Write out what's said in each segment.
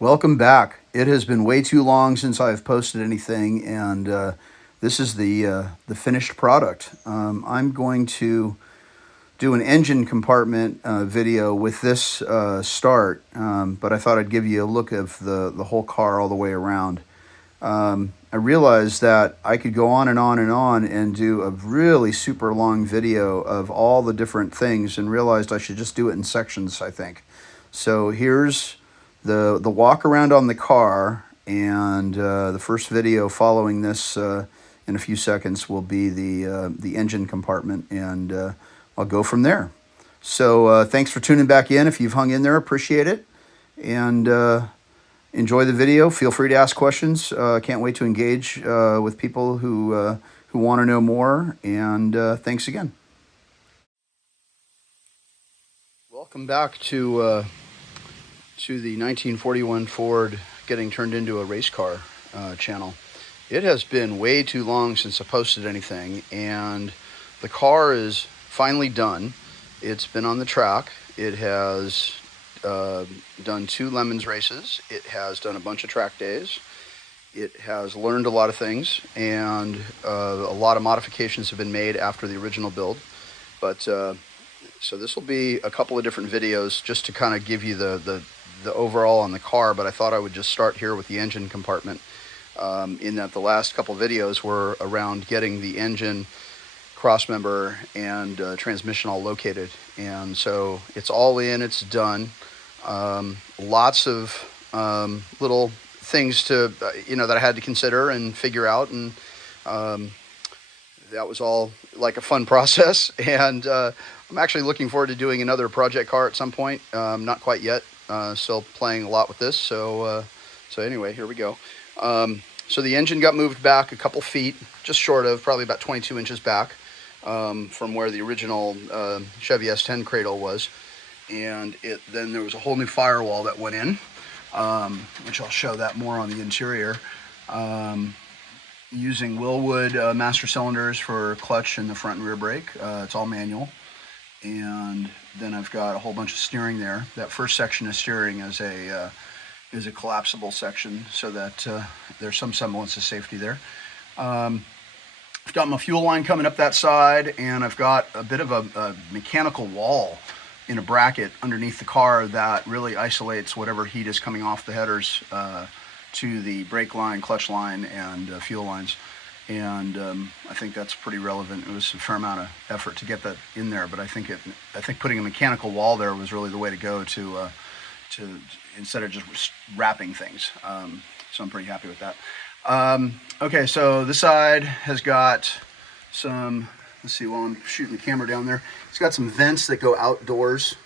Welcome back. It has been way too long since I've posted anything, and this is the finished product. I'm going to do an engine compartment video with this start, but I thought I'd give you a look of the whole car all the way around. I realized that I could go on and on and on and do a really super long video of all the different things, and realized I should just do it in sections, I think. So here's the walk around on the car, and the first video following this in a few seconds will be the engine compartment, and I'll go from there. So thanks for tuning back in. If you've hung in there, appreciate it, and enjoy the video. Feel free to ask questions. Can't wait to engage with people who want to know more, and thanks again. Welcome back to the 1941 Ford getting turned into a race car channel. It has been way too long since I posted anything, and the car is finally done. It's been on the track. It has done 2 Lemons races. It has done a bunch of track days. It has learned a lot of things, and a lot of modifications have been made after the original build. But so this will be a couple of different videos just to kind of give you the overall on the car, but I thought I would just start here with the engine compartment, in that the last couple of videos were around getting the engine, crossmember, and transmission all located. And so it's all in, it's done. Lots of little things to, that I had to consider and figure out, and that was all like a fun process. And I'm actually looking forward to doing another project car at some point. Not quite yet. Still playing a lot with this. So anyway, here we go. So the engine got moved back a couple feet, just short of, probably about 22 inches back, from where the original Chevy S10 cradle was. And then there was a whole new firewall that went in, which I'll show that more on the interior. Using Willwood master cylinders for clutch and the front and rear brake. It's all manual. And then I've got a whole bunch of steering there. That first section of steering is a collapsible section, so that there's some semblance of safety there. I've got my fuel line coming up that side, and I've got a bit of a mechanical wall in a bracket underneath the car that really isolates whatever heat is coming off the headers to the brake line, clutch line, and fuel lines. And I think that's pretty relevant. It was a fair amount of effort to get that in there, but I think putting a mechanical wall there was really the way to go to instead of just wrapping things. So I'm pretty happy with that. Okay, so this side has got some, let's see, while I'm shooting the camera down there, it's got some vents that go outdoors.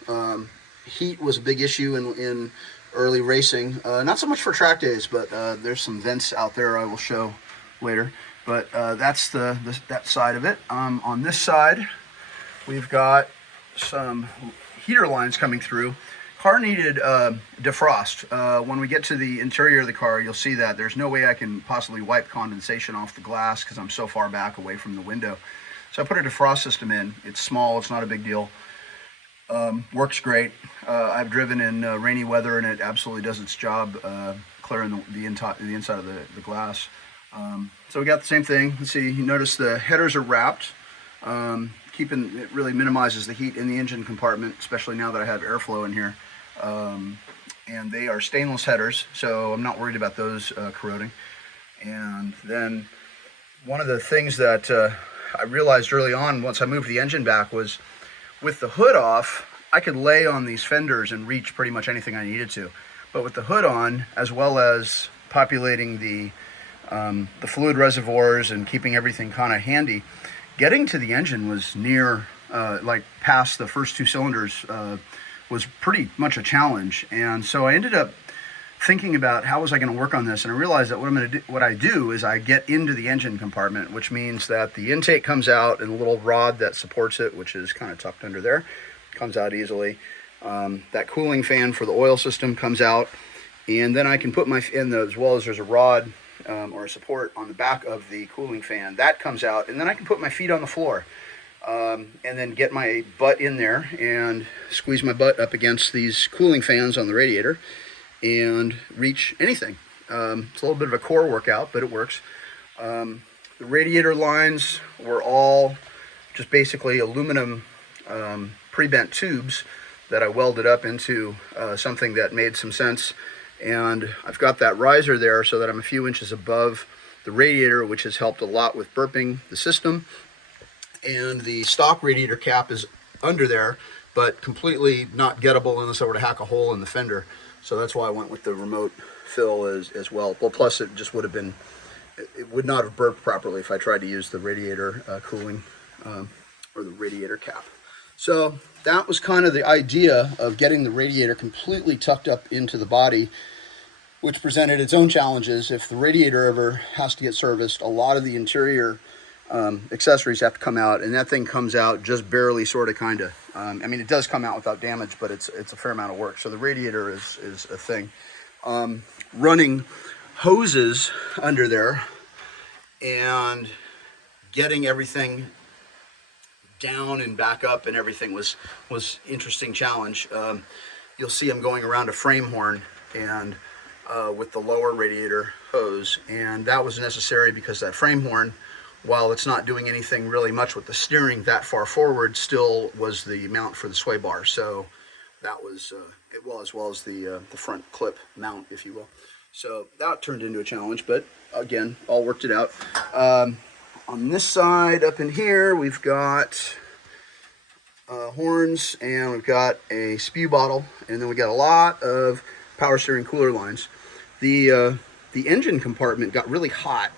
Heat was a big issue in early racing. Not so much for track days, but there's some vents out there I will show later. But that's that side of it. On this side, we've got some heater lines coming through. Car needed defrost. When we get to the interior of the car, you'll see that there's no way I can possibly wipe condensation off the glass because I'm so far back away from the window. So I put a defrost system in. It's small, it's not a big deal. Works great. I've driven in rainy weather, and it absolutely does its job clearing the inside of the glass. So we got the same thing. Let's see, you notice the headers are wrapped. It really minimizes the heat in the engine compartment, especially now that I have airflow in here. And they are stainless headers, so I'm not worried about those corroding. And then one of the things that I realized early on once I moved the engine back was, with the hood off, I could lay on these fenders and reach pretty much anything I needed to. But with the hood on, as well as populating the fluid reservoirs and keeping everything kind of handy, getting to the engine was near, like past the first 2 cylinders, was pretty much a challenge. And so I ended up thinking about how was I going to work on this, and I realized that what I do is I get into the engine compartment, which means that the intake comes out, and a little rod that supports it, which is kind of tucked under there, comes out easily. That cooling fan for the oil system comes out, and then I can put as well as there's a rod or a support on the back of the cooling fan that comes out, and then I can put my feet on the floor. And then get my butt in there and squeeze my butt up against these cooling fans on the radiator, and reach anything. It's a little bit of a core workout, but it works. The radiator lines were all just basically aluminum pre-bent tubes that I welded up into something that made some sense. And I've got that riser there so that I'm a few inches above the radiator, which has helped a lot with burping the system. And the stock radiator cap is under there, but completely not gettable unless I were to hack a hole in the fender. So that's why I went with the remote fill as well. Well, plus it just would have been, it would not have burped properly if I tried to use the radiator cooling or the radiator cap. So that was kind of the idea of getting the radiator completely tucked up into the body, which presented its own challenges. If the radiator ever has to get serviced, a lot of the interior accessories have to come out, and that thing comes out just barely, sort of, kind of. I mean, it does come out without damage, but it's a fair amount of work. So the radiator is a thing. Running hoses under there and getting everything down and back up and everything was interesting challenge. You'll see I'm going around a frame horn and with the lower radiator hose, and that was necessary because that frame horn, while it's not doing anything really much with the steering that far forward, still was the mount for the sway bar. So that was it, well, as well as the front clip mount, if you will. So that turned into a challenge, but again, all worked it out. On this side up in here, we've got horns, and we've got a spew bottle, and then we got a lot of power steering cooler lines. The engine compartment got really hot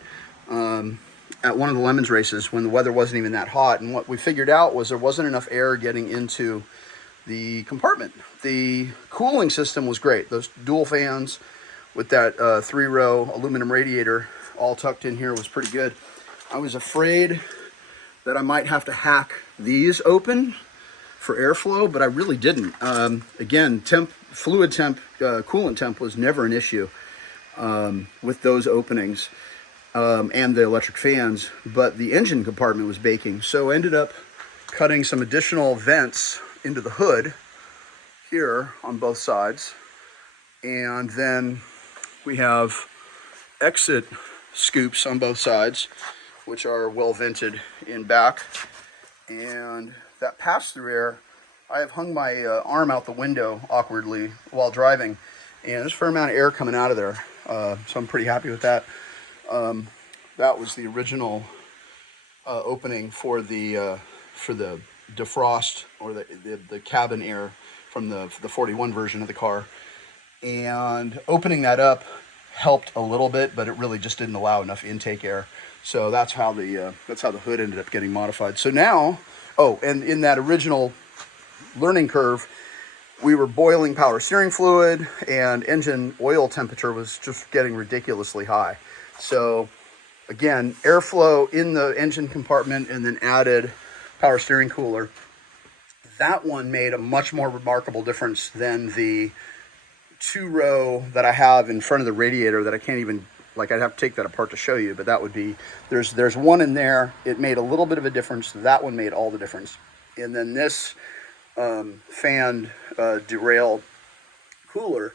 at one of the Lemons races when the weather wasn't even that hot, and what we figured out was there wasn't enough air getting into the compartment. The cooling system was great. Those dual fans with that 3-row aluminum radiator all tucked in here was pretty good. I was afraid that I might have to hack these open for airflow, but I really didn't. Again, fluid temp, coolant temp was never an issue with those openings and the electric fans, but the engine compartment was baking. So I ended up cutting some additional vents into the hood here on both sides, and then we have exit scoops on both sides, which are well vented in back. And that pass-through air, I have hung my arm out the window awkwardly while driving, and there's a fair amount of air coming out of there, so I'm pretty happy with that. That was the original opening for the defrost, or the cabin air from the 41 version of the car, and opening that up helped a little bit, but it really just didn't allow enough intake air. So that's how the hood ended up getting modified. So now, oh, and in that original learning curve, we were boiling power steering fluid, and engine oil temperature was just getting ridiculously high. So again, airflow in the engine compartment, and then added power steering cooler. That one made a much more remarkable difference than the 2-row that I have in front of the radiator that I can't even, like, I'd have to take that apart to show you, but that would be, there's one in there. It made a little bit of a difference. That one made all the difference. And then this fanned derail cooler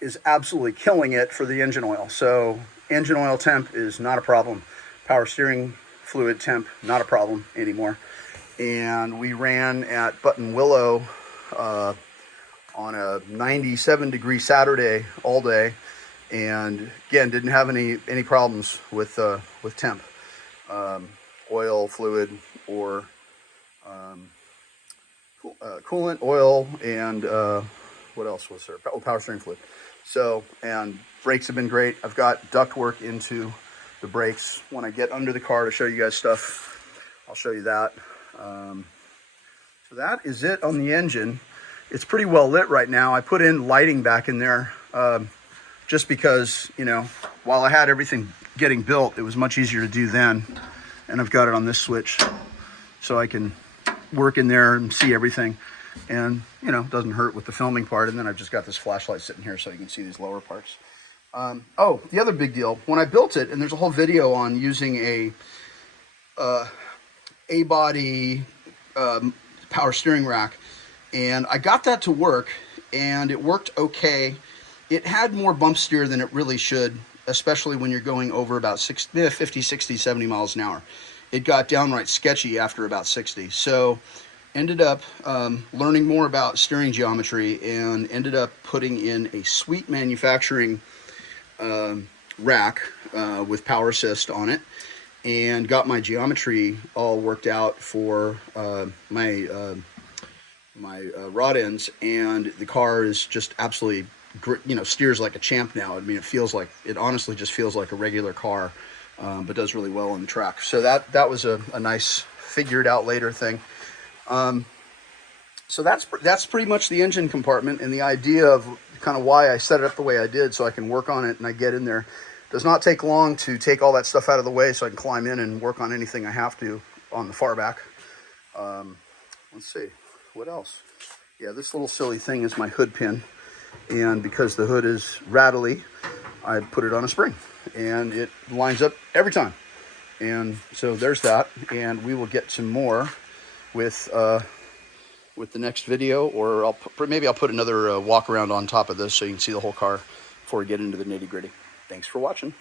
is absolutely killing it for the engine oil. So engine oil temp is not a problem. Power steering fluid temp, not a problem anymore. And we ran at Button Willow on a 97-degree Saturday all day, and again, didn't have any problems with temp, oil, fluid, or coolant, oil, and what else was there? Oh, power steering fluid. So, and brakes have been great. I've got duct work into the brakes. When I get under the car to show you guys stuff, I'll show you that. So that is it on the engine. It's pretty well lit right now. I put in lighting back in there just because, you know, while I had everything getting built, it was much easier to do then. And I've got it on this switch so I can work in there and see everything. And, you know, it doesn't hurt with the filming part. And then I've just got this flashlight sitting here so you can see these lower parts. Oh, the other big deal, when I built it, and there's a whole video on using a body power steering rack, and I got that to work, and it worked okay it had more bump steer than it really should, especially when you're going over about 50, 60, 70 miles an hour. It got downright sketchy after about 60. So ended up learning more about steering geometry and ended up putting in a sweet manufacturing rack with power assist on it, and got my geometry all worked out for my rod ends, and the car is just absolutely, steers like a champ now. I mean, it honestly just feels like a regular car, but does really well on the track. So that was a nice figured out later thing. So that's pretty much the engine compartment, and the idea of kind of why I set it up the way I did, so I can work on it and I get in there. Does not take long to take all that stuff out of the way so I can climb in and work on anything I have to on the far back. Let's see, what else? Yeah, this little silly thing is my hood pin, and because the hood is rattly, I put it on a spring, and it lines up every time. And so there's that, and we will get some more with the next video, or maybe I'll put another walk around on top of this so you can see the whole car before we get into the nitty gritty. Thanks for watching.